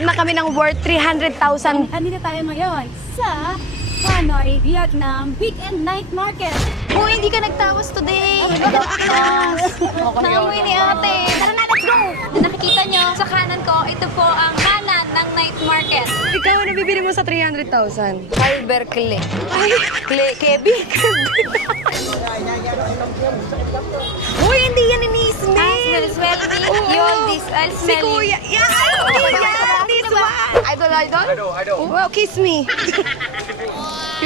Maghahanap na kami ng worth 300,000. Andito tayo ngayon sa Hanoi, Vietnam Weekend Night Market. Uy, hindi ka nagtapos today. Namoy ni ate. Tara na, let's go! Nakikita nyo sa kanan ko, ito po ang kanan ng night market. Ikaw, ano bibili mo sa 300,000? Albert Clay. Kevin. Uy, hindi yan inisme. Smell me. You hold this. I'll Si smell you. Kuya. Yan, this one. Idol? Well, kiss me.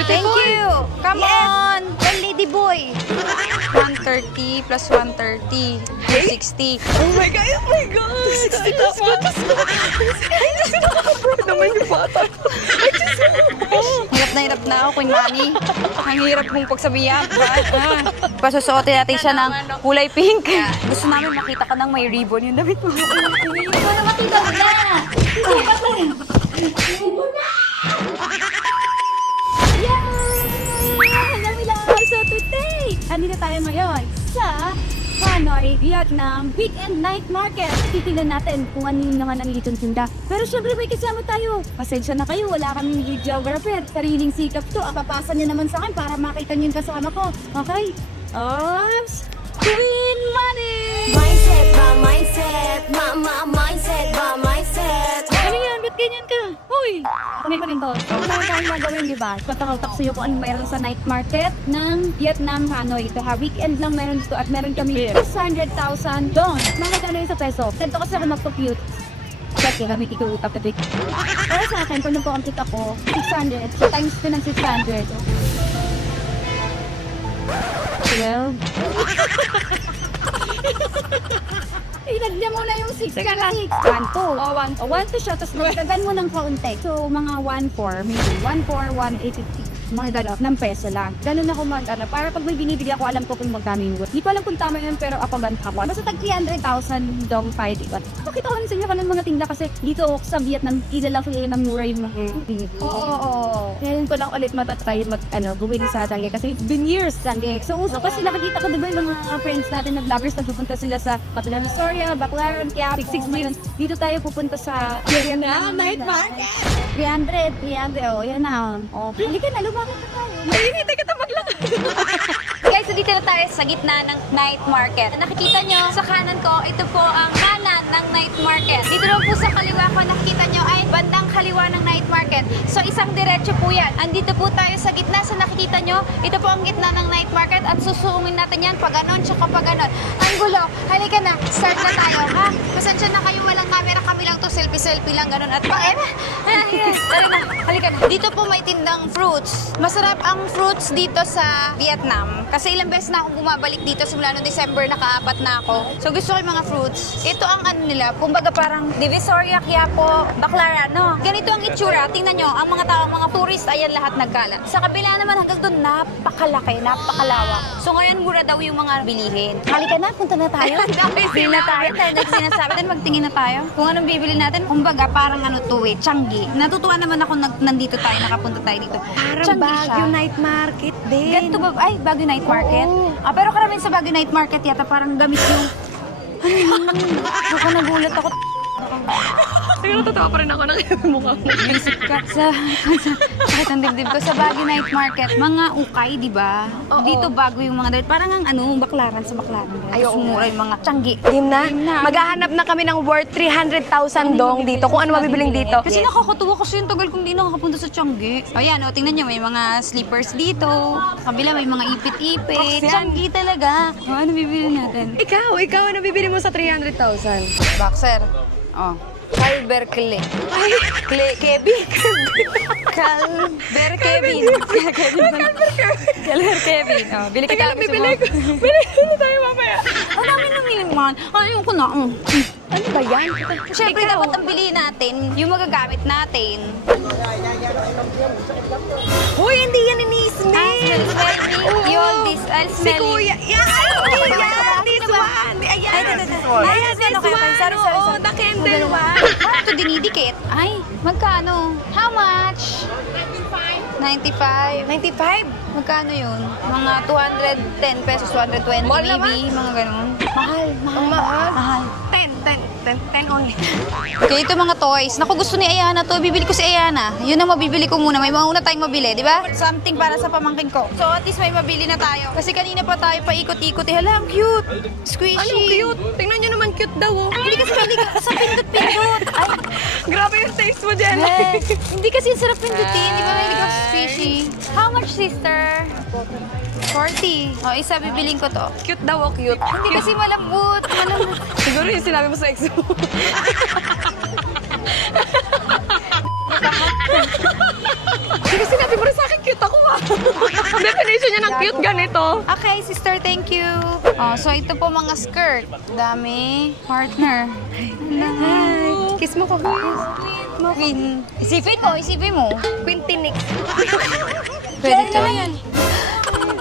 Thank you. Come on. Well, lady boy. 130 plus 130. 260. Oh my God, oh my God. 260 tapos. Ay, Diyos, naka-proud naman yung bata. Ay, Diyos mo. Hirap na ako, Queen Mami. Ang hirap mong pagsabihan. Pasusuotin natin siya ng kulay pink. Gusto namin makita ka ng may ribbon yung damit mo. Ito na makita na. So today, andito tayo ngayon sa Hanoi, Vietnam Weekend Night Market. Titignan natin kung ano yung naman ang litong tinda. Pero syempre may kasama tayo. Pasensya na kayo, wala kaming videographer. Sariling sikap to. Papasa niyo naman sa akin para makita niyo yung kasama ko. Okay? Oops! Queen Money! Mindset, mindset, mindset, mindset. Ano yan? Ba't ganyan ka? Uy! Kamay pa rin to. Wala tayong gagawin, di ba? Patakautak sa'yo kung ano mayroon sa night market ng Vietnam, Hanoi. Ito ha, weekend lang meron dito at meron kami 600,000 doon. Magkano yun sa peso? Ganito kasi ako mag-compute. Check eh, kami tiko utap tapik. Para sa akin, kung nagpo-compute ako, 600. So times 2 ng 600. 12. Ilagyan mo na yung 6 ka lang. 1, 2. O, 1, 2 siya. Tapos magdagan mo ng kaunti. So, mga 1, 4. Maybe 1, 4, 1, 850. Mga gano'n. Ng peso lang. Ganun ako para pag may binibili ako, alam ko kung magkano yung worth. Hindi ko alam kung tama yun, pero ako gano'n ako. Basta tag 300,000 dong 5, diba? Pakita ko rin sa inyo ka ng mga tinda kasi dito sa Vietnam, hindi lang sila ng mura yung mga Oo. Ngayon ko lang ulit matatry gawin sa Tangi kasi it's been years Tangi. So, uso kasi nakikita ko diba yung mga friends natin na vloggers na pupunta sila sa Patulan Storia, Baclaran, Quiapo, 6 million. Dito tayo pupunta sa Night Market. 300, oh, yan na. Oh, hindi ka na, lumapit na tayo. Hindi kita maglakad. Guys, so dito na tayo sa gitna ng night market. Nakikita nyo sa kanan ko, ito po ang kanan ng night market. Dito lang po sa kaliwa ko, nakikita nyo ay bandang kaliwa ng night market. So isang diretso po yan. Andito po tayo sa gitna. So nakikita nyo, ito po ang gitna ng night market at susuungin natin yan pag ganon tsaka pag ganon. Ang gulo, halika na, start na tayo ha. Pasensya na kayo, walang camera, kami lang to, selfie lang ganon. At halika na. Dito po may tindang fruits. Masarap ang fruits dito sa Vietnam. Kasi ilang beses na akong bumabalik dito simula noong December, naka-4 na ako. So gusto ko yung mga fruits. Ito ang ano nila, kumbaga parang Divisoria, Quiapo, Baclaran, no? Ganito ang itsura. Tingnan nyo, ang mga tao, mga tourist, ayan lahat nagkalat. Sa kabila naman hanggang doon, napakalaki, napakalawak. So ngayon mura daw yung mga bilihin. Halika na, punta na tayo. Bili na tayo, sinasabi din, magtingin na tayo. Kung anong bibili natin, kumbaga parang ano to eh, Changi. Natutuwa naman ako nandito tayo, nakapunta tayo dito. Parang Changi Baguio siya. night market din. Ganito ba? Ay, Baguio Night Market? Pero karamihan sa Baguio Night Market yata parang gamit yung... Baka nagulat ako. Pero totoo pa rin ako ng mukha mo. Visit ka kahit ang dibdib ko sa Baguio Night Market. Mga ukay, di ba? Dito bago yung mga dahil parang ang Baclaran sa Baclaran. Ay, mura yung mga Changi. Game na? Maghahanap na kami ng worth 300,000 dong dito. Kung ano mabibiling dito. Kasi nakakatuwa kasi yung tagal kung di nakakapunta sa Changi. Ayan, tingnan nyo, may mga slippers dito. Kabila may mga ipit-ipit. Changi talaga. Ano bibili natin? Ikaw, ano bibili mo sa 300,000? Boxer. Oh. Albert Clay. Kevin. Albert Kevin. Albert Kevin. Oh, bili kita. Bibili tayo mamaya. Ang dami namin man. Ayun ko na. Ano ba yan? Siyempre, dapat ang bilhin natin, yung magagamit natin. Uy, hindi yan inisme. Smell me. You hold this. I'll Si smell you. Kuya. This one. Ayan, this one. Oo, the candle one. Ito dinidikit. Ay, magkano? How much? 95. 95? Magkano yun? Mga 210 pesos, 220 Mahal maybe, mga ganun. Mahal, mahal. Ang mahal. Mahal. 10 only. Okay, ito mga toys. Naku, gusto ni Ayana to. Bibili ko si Ayana. Yun ang mabibili ko muna. May mauna tayong mabili, di ba? Something para sa pamangkin ko. So, at least may mabili na tayo. Kasi kanina pa tayo paikot-ikot. Hala, ang cute. Squishy. Anong cute? Tingnan nyo naman cute daw, oh. Hindi kasi mahilig ako sa pindot-pindot. Ay, Grabe yung taste mo, Jen. hindi kasi sarap pindutin. Di ba mahilig ako sa squishy? How much, sister? 40. O, isa bibiling ko to. Cute daw, oh, cute. Hindi kasi malambot. Malambot. Siguro yung sinabi mo sa ex mo. Kasi sinabi mo rin sa akin, cute ako, ah. Definition niya ng cute ganito. Okay, sister, thank you. Oh, so ito po mga skirt. Dami. Partner. Hi. Kiss mo ko. Queen. Isipin mo, isipin mo. Quintinix. Pwede to.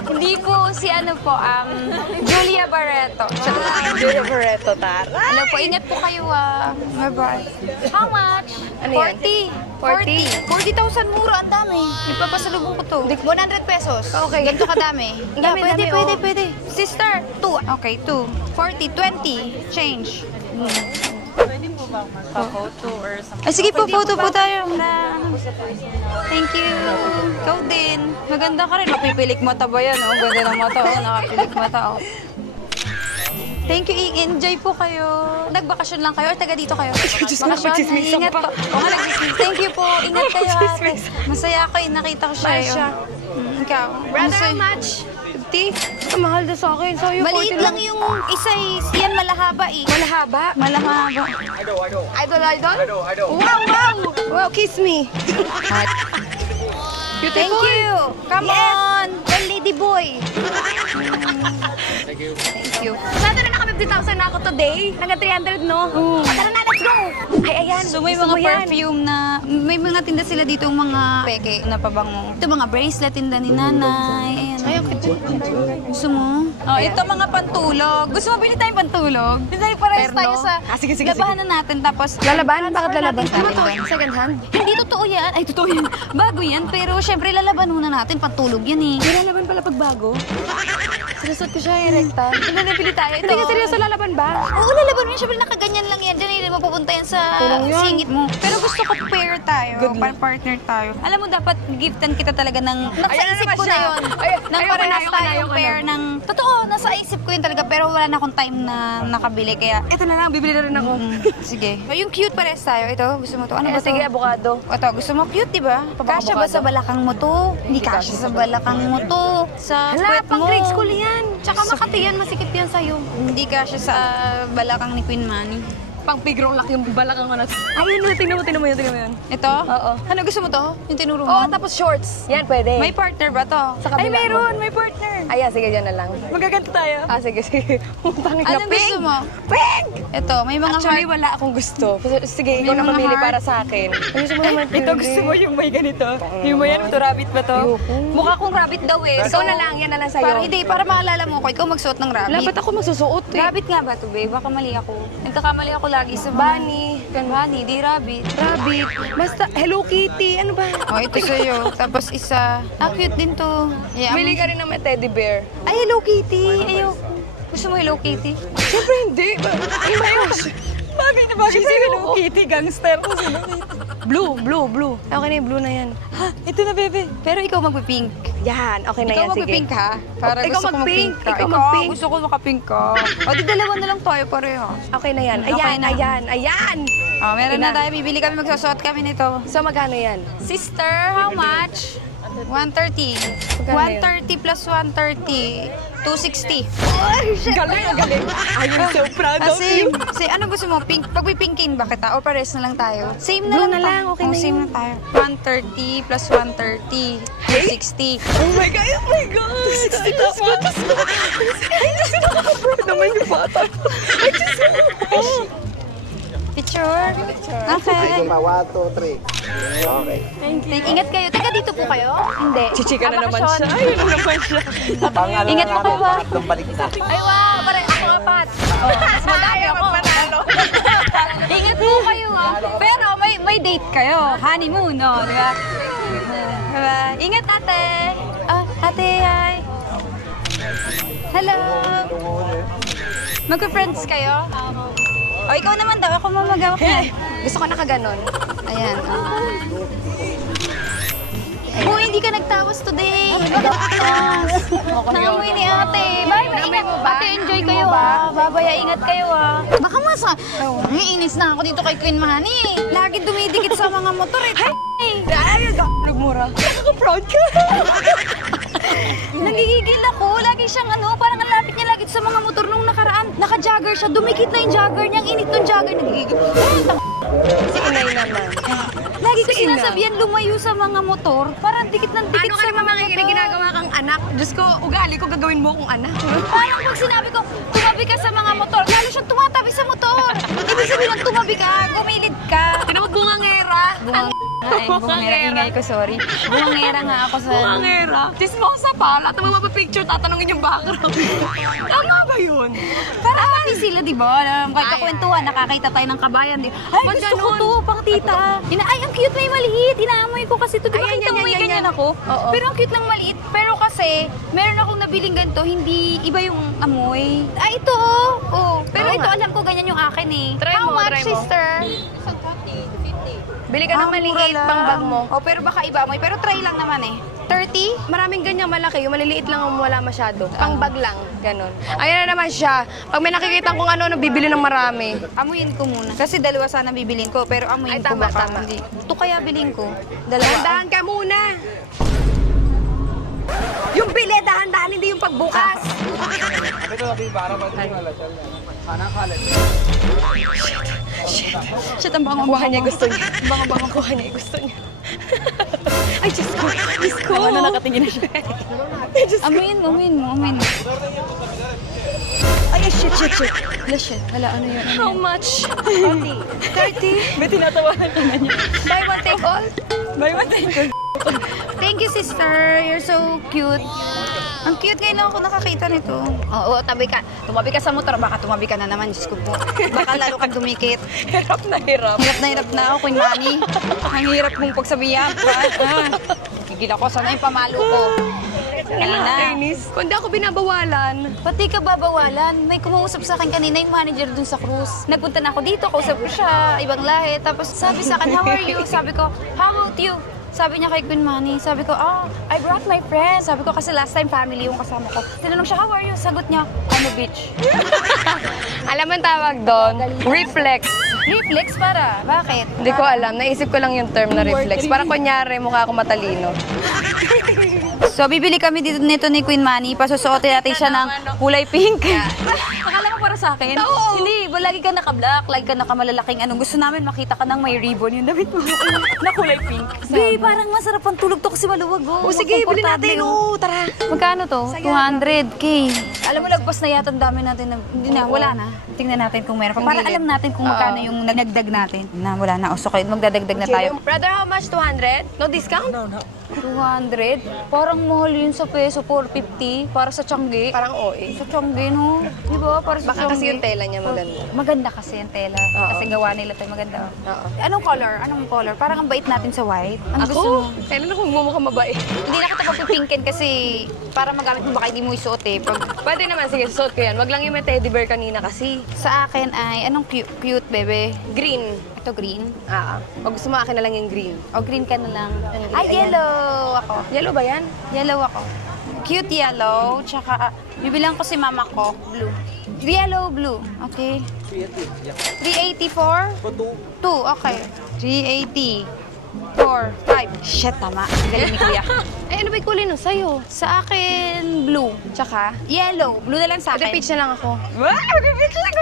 Hindi po si ano po, Julia Barreto. Julia Barreto, tara. Hello po, ingat po kayo Bye-bye. How much? Ano yan? 40. 40,000 mura, ang dami. Ipapasalubong ko to. 100 pesos. Okay. Ganito kadami. Ang dami, pwede, dami, pwede, oh. pwede. Sister, 2. Okay, 2. 40, 20. Change. Pa-photo or something. Ay, sige po, photo po tayo. Thank you. Ikaw din. Maganda ka rin. Napipilik mata ba yan? Oh? Ganda ng mata. Oh. Nakapilik mata. Oh. Thank you. Enjoy po kayo. Nagbakasyon lang kayo or taga dito kayo? Diyos ko, nagchismisan Ingat pa. po. Oo nga, nagchismis. Thank you po. Ingat kayo, ate. Masaya ako eh. Nakita ko siya. Mahal siya. Ikaw. Brother, Masaya. how much? 50? Mahal na sa akin. Sa'yo, Maliit 40 lang yung isa eh. Yan malahaba eh. Malahaba. Malahaba. Idol? Wow! Wow, kiss me. Thank you. Come on. Well, lady boy. Thank you. Sana na naka 50,000 na ako today. Naga 300, no? Tara na, let's go! Ay, ayan. So may Gusto mga mo yan? perfume na, may mga tinda sila dito mga peke na pabango. Ito mga bracelet, tinda ni nanay. Ayan. Ay, okay. Gusto mo? Oh, ito mga pantulog. Gusto mo bili tayong pantulog? Hindi tayo parehas Perno? tayo sa Sige. labahan na natin. Tapos, Lalaban? Bakit lalaban? Ano to? Second hand? Hindi totoo yan. Ay, totoo yan. Bago yan. Pero syempre, lalaban muna natin. Pantulog yan eh. Lalaban pala pag bago? Sinusot ko siya yung rekta. Ano na pili tayo? Ito. Hindi ka seryoso lalaban ba? Oo, lalaban mo yan. Syempre, nakaganyan lang yan. Diyan, hindi mapupunta yan sa Tulong yun. singit mo. Pero gusto ko pair tayo. Good luck. Partner tayo. Alam mo, dapat giftan kita talaga ng... Nasa Ayan na isip naman ko na siya. yun. Ayoko Nang na, parehas ayoko na, tayong ayoko na. pair ng... Totoo, nasa isip ko yun talaga. Pero wala na akong time na nakabili. Kaya, Ito na lang, bibili na rin ako. sige. Yung cute parehas tayo. Ito, gusto mo to? Ano ba to? Sige, avocado. Ito, gusto mo cute, di ba? Kasya ba sa balakang mo to? Hindi kasya sa balakang mo to. Sa Hala, puwet pang mo. grade school yan. Tsaka Makati yan, masikip yan sa'yo. Hindi kasya sa balakang ni Queen Manny. Pang pigrong lock yung balakang ko na. Ay, yun, tingnan mo yun. Ito? Oo. Ano gusto mo to? Yung tinuro mo? Oo, tapos shorts. Yan, pwede. May partner ba to? Sa kabila Ay, meron. mo. May partner. Ayan, sige, dyan na lang. Magaganto tayo. Ah, sige. Pangit na Anong gusto mo? Pink! Ito, may mga Actually, heart. wala akong gusto. Sige, May ikaw na mga mamili heart. para sa akin. Ano gusto mo naman? Ito, gusto mo yung may ganito. Yung may ano, ito rabbit ba to? Mukha kong rabbit daw eh. Ikaw na lang, yan na lang sa'yo. Para, hindi, para maalala mo ko, ikaw magsuot ng rabbit. Wala, ba't ako masusuot eh? Rabbit nga ba to, babe? Baka mali ako. Nagkakamali ako lagi sa mga... Bunny. Bunny, di rabbit. Rabbit. Basta, Hello Kitty. Ano ba? Oh, ito sa'yo. Tapos isa. Cute din to. Yeah, Bili ka rin naman teddy bear. Ay, Hello Kitty. Ayaw. Gusto mo Hello Kitty? Siyempre hindi. Ay, mayos. Bagay na bagay si Hello Kitty. Gangster. Blue. Okay na yung blue na yan. Ha, ito na, bebe. Pero ikaw magpipink. Yan, okay na Ikaw yan, sige. magpipink ha? Para Ikaw gusto ko mag-pink. magpink ka. Ikaw mag-pink. Gusto ko makapink ka. O, di dalawa na lang tayo pareho. Okay na yan. Okay Ayan, na. ayan. Oh, meron Ina. na tayo. Bibili kami, magsusot kami nito. So, magkano yan? Sister, how much? 130. Magkano 130 plus 130. 260. Galing. I am so proud Same. Ano gusto mo? Pink? Pagpipinkin ba kita? O pares na lang tayo? Same na Blue lang. na lang, okay na Same yun. na tayo. 130 plus 130. 260. Oh my God! Ay, Diyos ko. Ay, Diyos ko. Nakaka-proud naman yung bata. Ay, Diyos ko. Picture? Okay. 1, 2, 3. Okay. Ingat kayo. Teka, dito po kayo? Hindi. Chichika na naman bakasyon. siya. Ay, ano naman siya. Pangalo Ingat na po kayo, namin, ba? pangatlong balik na. Ay, wow! Pare, ako apat. Mas madami ako. Ingat po kayo, ha? Pero may date kayo. Honeymoon, no? Di ba? Diba? Ingat, ate. Ate, hi. Hello. Magka-friends kayo? O, ikaw naman daw. Ako mamagawak na. Gusto ko nakaganon. Ayan. Oh, hindi ka nagtawas today. Naamoy ni ate. Bye, maingat. Ate, enjoy kayo ha. Babaya, ingat kayo ha. Baka iinis na ako dito kay Queen Manny. Lagi dumidikit sa mga motor eh. Ay, nagmura. Nakaka-proud ka. Nagigigil ako. Lagi siyang parang ang lapit niya lagi sa mga motor nung nakaraan. Naka-jogger siya. Dumikit na yung jogger niya. Ang init ng jogger. Nagigigil. Si inay naman. Lagi ko sinasabihan lumayo sa mga motor. Parang dikit ng dikit Ano sa ka mga naman motor. ginagawa kang anak? Diyos ko, ugali ko gagawin mo kung anak. Parang pag sinabi ko, tumabi ka sa mga motor, lalo siyang tumatabi sa motor. Ibig sabihin ng tumabi ka, gumilid ka. Tinawag bungangera. Bungangera, ingay ko, sorry. Bungangera nga ako sa... Bungangera. Chismosa pa. Lahat ng mga mapapicture, tatanungin yung background. Tama ba yun? Para happy sila, di ba? Kahit kakwentuhan, nakakita tayo ng kabayan. Di. Ay, Pag gusto ko ganun. to, pang tita. Ay, ang cute may maliit. Inaamoy ko kasi to. Di ba Ay, kita mo may yan, ganyan yan. ako? Oo. Pero ang cute ng maliit. Pero kasi, meron akong nabiling ganito, hindi iba yung amoy. Ay, ito oh. Pero Oo ito, nga. alam ko ganyan yung akin eh. Try How mo, much, try mo. sister? Bili ka ng maliit pang bag mo. Oh, pero baka iba amoy. Pero try lang naman eh. 30? Maraming ganyan malaki, yung maliliit lang ang wala masyado. Pang bag lang, ganun. Ayan na naman siya. Pag may nakikita kong ano, bibili ng marami. Amuyin ko muna. Kasi dalawa sana bibilin ko, pero amuyin Ay, ko tama, baka tama. hindi. Ito kaya bilhin ko. Dalawa. Dahan-dahan ka muna. Yung bili, dahan-dahan, hindi yung pagbukas. Shit, ang bango. Kuha niya gusto niya. Baka kuha niya gusto niya. Ay, Diyos ko. Diyos ko. Ano nakatingin na siya. Amuyin mo. Ay, shit. Hala, shit. Hala, ano yun? How much? 30? May tinatawanan ka na niya. Buy one, take all? Buy one, take all. Thank you, sister. You're so cute. Ang cute ngayon lang ako nakakita nito. Oo, tabi ka. Tumabi ka sa motor, baka tumabi ka na naman. Diyos ko po. Baka lalo kang dumikit. Hirap na hirap. Hirap na ako, Queen Manny. Ang hirap kong pagsabihan. Gigil ako. Sana yung pamalo ko. Kanina. Kainis. Kung di ako binabawalan. Pati ka babawalan. May kumausap sa akin kanina yung manager dun sa cruise. Nagpunta na ako dito, kausap ko siya, ibang lahi. Tapos sabi sa akin, how are you? Sabi ko, how about you? Sabi niya kay Queen Manny, sabi ko, I brought my friend. Sabi ko, kasi last time family yung kasama ko. Tinanong siya, how are you? Sagot niya, I'm a bitch. Alam mo ang tawag doon? Reflex. Reflex para? Bakit? Hindi ko alam. Naisip ko lang yung term na reflex. Parang kunyari, mukha ako matalino. So, bibili kami dito nito ni Queen Manny. Pasusuotin natin siya ng kulay pink. Akala mo para sa akin? Oo. Hindi, lagi ka naka-black, lagi ka naka-malalaking ano. Gusto namin makita ka ng may ribbon yung damit mo na kulay pink. Babe, parang masarap ang tulog to kasi maluwag. O sige, bili natin. Oo, tara. Magkano to? 200K. Alam mo, lagpas na yata ang dami natin. Hindi na, wala na. Tingnan natin kung meron pa. Para alam natin kung magkano yung nagdagdag natin. Na, wala na. O, so kayo, magdadagdag na tayo. Brother, how much? 200? No discount? No. 200? Parang mahal yun sa peso, 450. Para sa Tiangge. Parang OA. Sa Tiangge, no? Di ba? Para sa Baka kasi Tiangge. yung tela niya maganda. Maganda kasi yung tela. Oo. Kasi gawa nila tayo maganda. Oo. Anong color? Anong color? Parang ang bait natin sa white. Ano gusto mo? Ako? Kailan ako mumukha mabait? Hindi na kita papipinkin kasi para magamit mo baka hindi mo isuot eh. Pwede naman, sige, susuot ko yan. Wag lang yung may teddy bear kanina kasi. Sa akin ay, anong cute, bebe? Green. Ito green? Pag gusto mo, akin na lang yung green. O green ka na lang. Ano, Ay, ayan. yellow ako. Yellow ba yan? Yellow ako. Cute yellow. Tsaka, bibilang ko si mama ko. Blue. Yellow, blue. Okay. 380 for? 2, okay. 380. 4, 5. Shit, tama. Ang galing ni kuya. Ay, ano ba yung kulay nun sa'yo? Sa akin, blue. Tsaka? Yellow. Blue na lang sa Ito, akin. peach na lang ako. Wow! Peach lang ko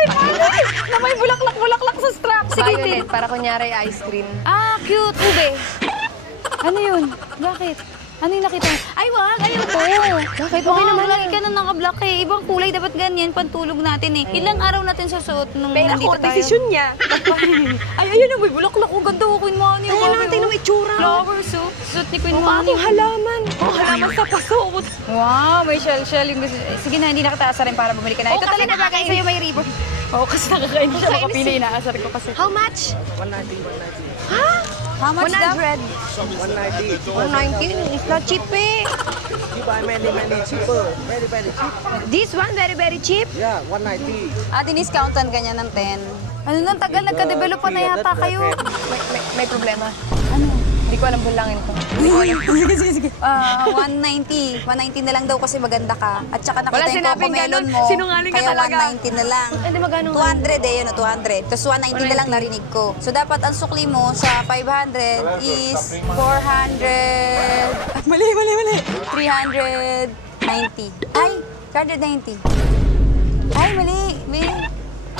na may bulaklak sa strap. Sige, Violet, para kunyari ice cream. Cute. Ube. Ano yun? Bakit? Ano yung nakita mo? Ay, wag! Ayoko! Bakit? Okay naman Lagi na. ka na naka-black eh. Ibang kulay, dapat ganyan. Pantulog natin eh. Ilang araw natin susuot nung Pero nandito ako, tayo. desisyon niya. Ay, ayun na, may bulaklak. Ang ganda ko, Queen Manny. Tingnan natin ang itsura. Flowers, oh. Suot ni Queen Mukha Manny. akong halaman. Halaman sa paso. Wow, may shell-shell yung gusto. Sige na, hindi na kita asarin para bumili ka na. Ito kasi talaga bagay nakakainis. sa'yo, may ribbon. Oo, kasi nakakainis siya makapili. Inaasar ko kasi. How much? 190. Ha? How much daw? 190. 190. It's not cheap eh. You buy many cheaper. Very cheap. This one, very cheap. Yeah, 190. Diniscountan ka niya ng 10. Ano nang tagal, nagka-develop pa na yata kayo. May problema. Ano? Hindi ko alam bulangin ko. Sige. 190. 190 na lang daw kasi maganda ka. At saka Wala nakita yung sinabing cocomelon ganun. mo. Sinungaling ka Kaya talaga. 190 na lang. Hindi magkano? 200 eh, yun, 200. Tapos 190 na lang narinig ko. So, dapat ang sukli mo sa 500 is 400... Mali. 390. Ay, 390. Ay, mali.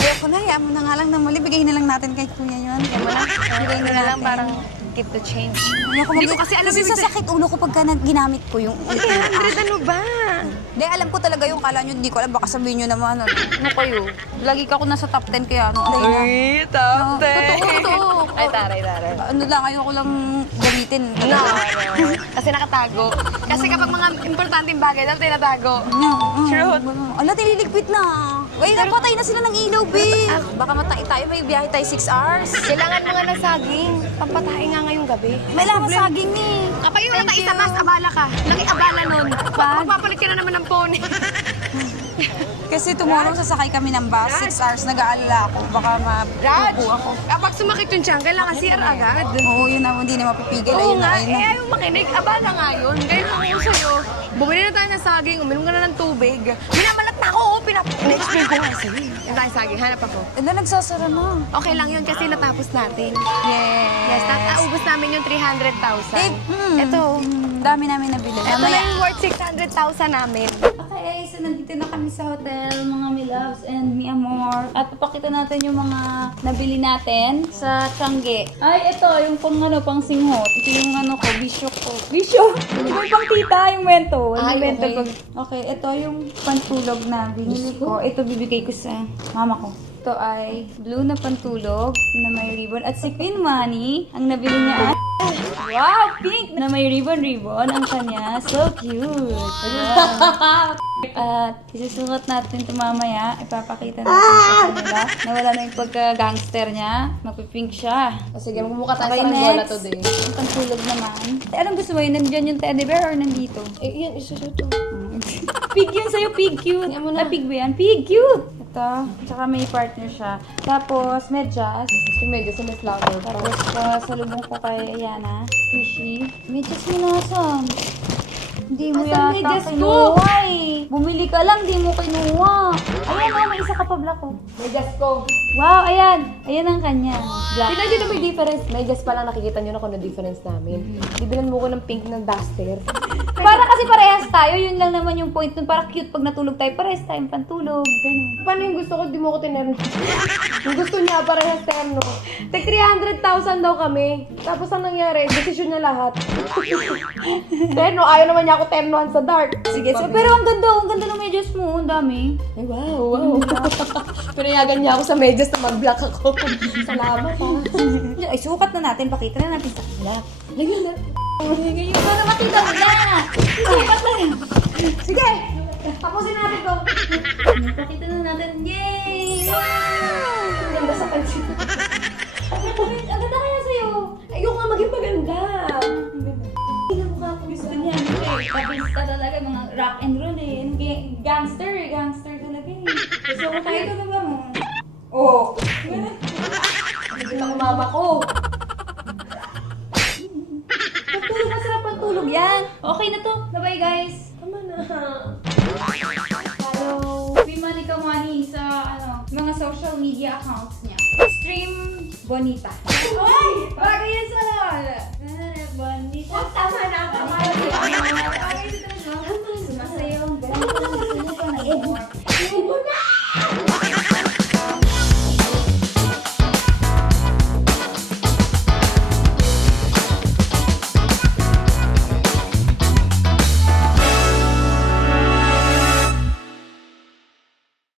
Ayoko na, hayaan mo na nga lang na mali. Bigay na lang natin kay kuya yun. Bigay Ano na lang, parang keep the change. Hindi ko kasi alam sasakit ulo ko pagka ginamit ko yung... 300 ano ba? Hindi, alam ko talaga yung kala nyo, hindi ko alam, baka sabihin nyo naman, ano kayo? Lagi ka ako nasa top 10 kaya ano, Ay, top 10. Totoo. Ay, taray. Ano lang, ayoko lang gamitin. No. Kasi nakatago. Kasi kapag mga importanteng bagay, dapat tinatago. Truth. Ala, tililigpit na. Ay, napatay na sila ng ilaw, babe. Baka matay tayo, may biyahe tayo 6 hours. Kailangan mo nga ng saging. Pampatahin nga ngayong gabi. May lang saging eh. Kapag yung nataisa mas, abala ka. Lagi abala nun. Magpapalit ka na naman ng phone. Kasi tomorrow sasakay kami ng bus, 6 hours, nag-aalala ako. Baka mapupo ako. Kapag sumakit yung tiyan, kailangan CR agad. Oo, yun na, hindi na mapipigil. Oo Ayun nga, na. ayaw makinig. Abala nga yun. Kaya kung ako sa'yo, bumili na tayo ng saging, uminom ka na ng tubig. Minamalat na ako, na-explain ko nga sa'yo. Yung tayo saging, hanap ako. Nagsasara na. Okay lang yun kasi natapos natin. Yes. Naubos namin yung 300,000. Ito. Dami namin nabili. Ito na yung worth 600,000 namin. Okay, so nandito na kami sa hotel, mga mi loves and mi amor. At papakita natin yung mga nabili natin sa Tiangge. Ay, ito, yung pang singhot. Ito yung ko, bisyo ko. Bisyo? Yung pang tita, yung mento. Ay, Yung mento okay. ko. Okay, ito yung pantulog na binili ko. Ito bibigay ko sa mama ko. Ito ay blue na pantulog na may ribbon. At si Queen Manny, ang nabili niya ay wow! Pink na may ribbon ang kanya. So cute! Wow. At isusukat natin ito mamaya. Ipapakita natin sa kanila na wala na yung pagka-gangster niya. Magpipink siya. Sige, magmumukha tayo Okay, sa Ranggola next. today. Yung pantulog naman. Anong gusto mo yun? Nandiyan yung teddy bear or nandito? Eh, yan, isusuto. Pig yun sa'yo, pig cute. Tingnan mo na. Pig ba yan? Pig cute! Ito, tsaka may partner siya. Tapos, medyas. Yung medyo sa may flower. Tapos, salubong ko kay Ayana. Squishy. Medyas mo nasan? Hindi mo Asan yata medyas ko? kinuha eh. Bumili ka lang, di mo kinuha. Ayan may isa ka pa black ko. Medyas ko. Wow, ayan. Ayan ang kanya. Black. Tignan nyo na may difference. Medyas pa lang nakikita nyo na kung ano difference namin. Bibilan mo ko ng pink ng duster. Para kasi parehas tayo, yun lang naman yung point nun. Para cute pag natulog tayo, parehas tayong pantulog. Ganun. Paano yung gusto ko? Di mo ko tinerno. Yung gusto niya, parehas terno. Tek 300,000 daw kami. Tapos ang nangyari, desisyon niya lahat. Terno, ayaw naman niya ako ternohan sa dark. Sige, so, pero ang ganda ng medyas mo, ang dami. Ay, wow. Pinayagan niya ako sa medyas na mag-block ako. Salamat ha. Ay, sukat na natin, pakita na natin sa kanila. Ayun na. Ngayon para makita nila. Sukat na rin. Sige! Tapusin natin to. Pakita na natin. Yay! Wow! Ang ganda sa pansin. Ang ganda kaya sa'yo. Ayoko nga maging maganda. Gusto niya. Kapista talaga, mga rock and roll eh. Gangster talaga eh. Gusto ko tayo ito ba mo? Oo. Nakikita ko mama ko. Pagtulog, masarap ang tulog yan. Okay na to. Bye-bye guys. Tama na. Follow Pimani Kamani sa mga social media accounts niya. Stream Bonita. Ay! Bagay yan sa Bonita. Oh, tama.